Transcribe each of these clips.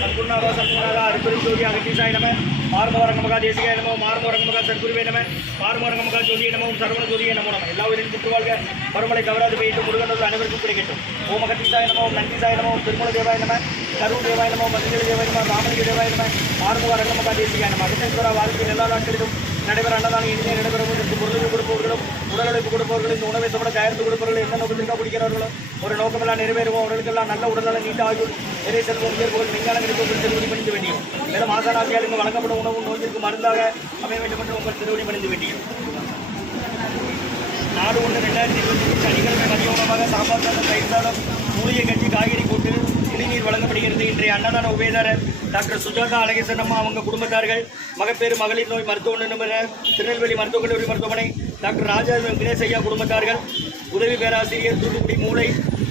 சத்குருநாதா சத்குருநாதா அருக்குரு ஜோதி அகத்தீசாய நம. மார்மோரங்கமகா தேசிகாய நமோ மார்மோரங்கமகா சத்குருவே நம மார்மோரங்கமகா ஜோதியை நமோ சரவண ஜோதியை நமோ நம எல்லா உயிரின் பருமலை கவராது பெய்து முருகனோடு அனைவருக்கும் கிடைக்கட்டும் ஓம் அகத்தீசாய நமோ நந்திசாய நமோ திருமல தேவாய நம கருண் தேவாய நமோ தேவாய நம ராமலிங்க தேவாய நம மார்மோரங்கமகா தேசிகாய நம வாழ்க்கையில் எல்லா நாட்களிலும் நடைபெற அன்னதான இனிமே நடைபெறும் பொருளுக்கு கொடுப்பவர்களும் ஒத்துழைப்பு கொடுப்பவர்கள் இந்த உணவை சமட கயர்ந்து கொடுப்பவர்கள் எந்த நோக்கத்திற்காக குடிக்கிறார்களோ ஒரு நோக்கமெல்லாம் நிறைவேறுவோம். அவர்களுக்கெல்லாம் நல்ல உடல்நலம் நீண்ட ஆயுள் நிறைய செல்வம் உயர்வுகள் விஞ்ஞான கிடைப்பு திருவடி பணிந்து வேண்டியும் மேலும் ஆசானாக்கியாளுக்கு வழங்கப்படும் உணவு நோய்க்கு மருந்தாக அமைய வேண்டும் என்று உங்கள் திருவடி பணிந்து வேண்டியும் நாடு ஒன்று ரெண்டாயிரத்தி இருபத்தி சனிக்கிழமை மதிய உணவாக சாம்பார் சாதம் தயிர் சாதம் மூலிகை கட்சி காய்கறி போட்டு குடிநீர் வழங்கப்படுகிறது. இன்றைய அன்னதான உபயதாரர் டாக்டர் சுஜாதா அழகேசன் அம்மா அவங்க குடும்பத்தார்கள் மகப்பேறு மகளிர் நோய் மருத்துவ நிபுணர் திருநெல்வேலி மருத்துவக் கல்லூரி மருத்துவமனை டாக்டர் ராஜா வெங்கடேசையா குடும்பத்தார்கள் உதவி பேராசிரியர் தூத்துக்குடி மூளை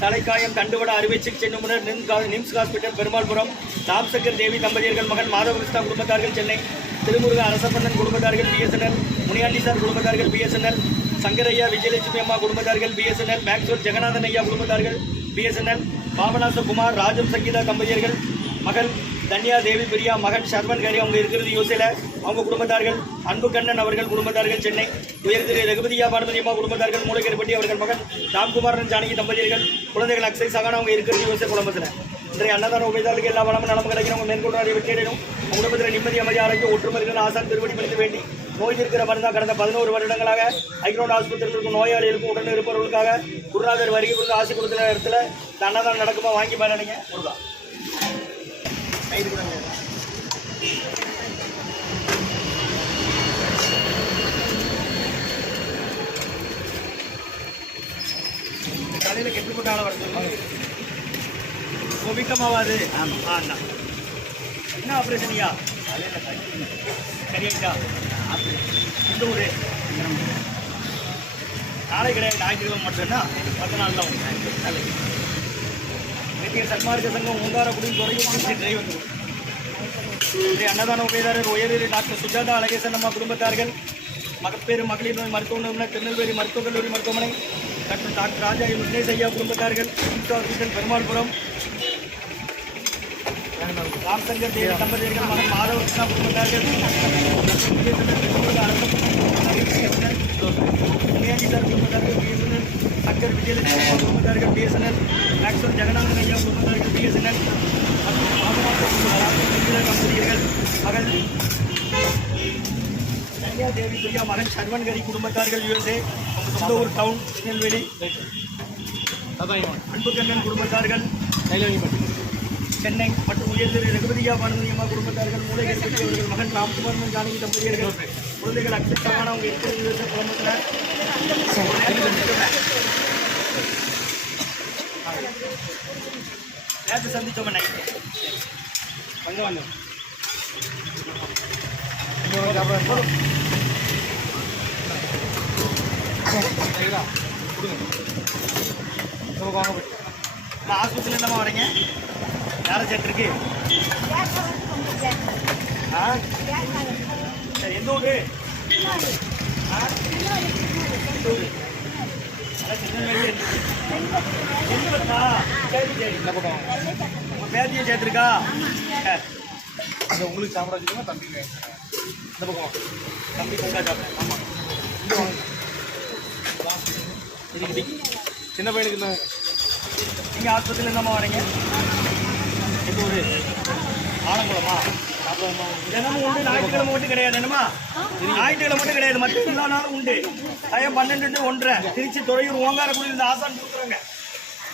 தலைக்காயம் தண்டுவட அறுவை சிகிச்சை நிபுணர் நிம்ஸ் நிம்ஸ் ஹாஸ்பிட்டல் பெருமாள்புரம் தாம்சக்கர் தேவி தம்பதியர்கள் மகன் மாதவகிருஷ்ணா குடும்பத்தார்கள் சென்னை திருமுருக அரசப்பண்ணன் குடும்பத்தார்கள் பிஎஸ்என்எல் முனியாண்டி சார் குடும்பத்தார்கள் பிஎஸ்என்எல் சங்கரையா விஜயலட்சுமி அம்மா குடும்பத்தார்கள் பிஎஸ்என்எல் மேக்ஸூர் ஜெகநாதன் ஐயா குடும்பத்தார்கள் பிஎஸ்என்எல் பாபநாச குமார் ராஜம் சங்கீதா தம்பதியர்கள் மகள் தன்யா தேவி பிரியா மகன் சர்வன் கரி அவங்க இருக்கிறது யோசில அவங்க குடும்பத்தார்கள் அன்பு கண்ணன் அவர்கள் குடும்பத்தார்கள் சென்னை. உயர் திரு ரகுபதியா பானுமதி அம்மா குடும்பத்தார்கள் மூலக்கேற்பட்டி அவர்கள் மகன் ராம்குமாரன் ஜானகி தம்பதியர்கள் குழந்தைகள் அக்ஷய் சகான அவங்க இருக்கிறது யோசிய குடும்பத்தில். இன்றைய அன்னதான உபயதாளுக்கு எல்லா வளமும் நலம் கிடைக்கிறவங்க மேற்கொண்டு வெற்றியடையும் குடும்பத்தில் நிம்மதி அமைதி ஆரோக்கியம் ஒற்றுமர்கள் ஆசான் திருவடி பிடித்து வேண்டி. நோய் இருக்கிற மருந்தாக கடந்த பதினோரு வருடங்களாக ஐக்ரோட் ஆஸ்பத்திரியில் இருக்கும் நோயாளிகளுக்கும் உடன் இருப்பவர்களுக்காக குருநாதர் வருகை கொடுத்து ஆசை கொடுக்குற இடத்துல இந்த அன்னதானம் நடக்குமா? வாங்கி பாருங்க முருகா கூட முடியாது. தலையில் கெட்டு போட்டாலும் வருது கோபிக்கமாவாது. ஆமாம் ஆ அண்ணா என்ன ஆப்ரேஷன்யா சரியாயிட்டா? இந்த ஊரு. நாளை கிடையாது ஞாயிற்றுக்கிழமை மட்டும்னா பத்து நாள் தான் நாளைக்கு இன்றைய சன்மார்க்க சங்கம் உங்கார துறையும் டிரைவர் இன்றைய அன்னதான உபயதாரர் உயரிய டாக்டர் சுஜாதா அழகேசன் அம்மா குடும்பத்தார்கள் மகப்பேறு மகளிர் நோய் மருத்துவ திருநெல்வேலி மருத்துவக் கல்லூரி மருத்துவமனை டாக்டர் டாக்டர் ராஜா விக்னேஷ் ஐயா குடும்பத்தார்கள் ஹாஸ்பிட்டல் பெருமாள்புரம் ராம்சங்கர் தேவி தம்பதியர்கள் மகன் மாதவ கிருஷ்ணா குடும்பத்தார்கள் முனியாண்டிசார் குடும்பத்தார்கள் பிஎஸ்என்எல் சங்கர் விஜயலட்சுமி அம்மா குடும்பத்தார்கள் பிஎஸ்என்எல் மேக்ஸ்வல் ஜெகநாதன் ஐயா குடும்பத்தார்கள் பிஎஸ்என்எல் தம்பதியர்கள் மகள் கன்யா தேவி பிரியா மகன் சர்வன்கரி குடும்பத்தார்கள் யுஎஸ்ஏ சொந்த ஊர் டவுன் திருநெல்வேலி அன்புக்கண்ணன் குடும்பத்தார்கள் சென்னை மற்றும் உயர் திரு ரகுபதியா பானுமதியம்மா குடும்பத்தார்கள் மூலைகள் பெற்றவர்கள் மகன் ராம்குமார் ஜானகி தம்பதியர்கள் குழந்தைகள் அக்ஷத்தமான அவங்க இருக்கிற குடும்பத்தில் நேற்று சந்திச்சோம் நைட்டு கொஞ்சம் வாங்க நான் ஆஸ்பத்திரியில் என்னம்மா வரீங்க? யாரை சேர்த்துருக்கு? ஆ? எந்த ஊரு ஆ சேர்த்துருக்கா சரி. அது உங்களுக்கு சாம்ராஜ்யமா தம்பி இந்த பக்கம் தம்பி பொங்கா சாப்பிட்றேன் ஆமாம் சின்ன பையனுக்கு என்ன நீங்கள் ஆஸ்பத்திரியில் என்னம்மா வரீங்க எந்த ஊர் ஆலங்குளமா தினமும் உண்டு ஞாயிற்றுக்கிழமை மட்டும் கிடையாது என்னமா ஞாயிற்றுக்கிழமை மட்டும் கிடையாது மற்ற எல்லா நாளும் உண்டு. டைம் பன்னெண்டு to ஒன்றரை. திருச்சி துறையூர் ஓங்காரக்குடியில் இந்த ஆசான் கொடுக்குறாங்க.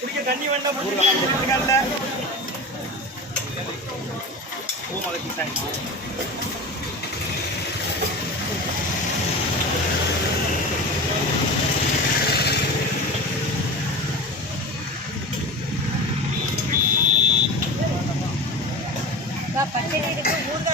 குடிக்க தண்ணி வேண்டாம் கொடுத்துருக்காங்கல்ல ஓ மகத்தி தேங்க்ஸ் பச்சடி இருக்கு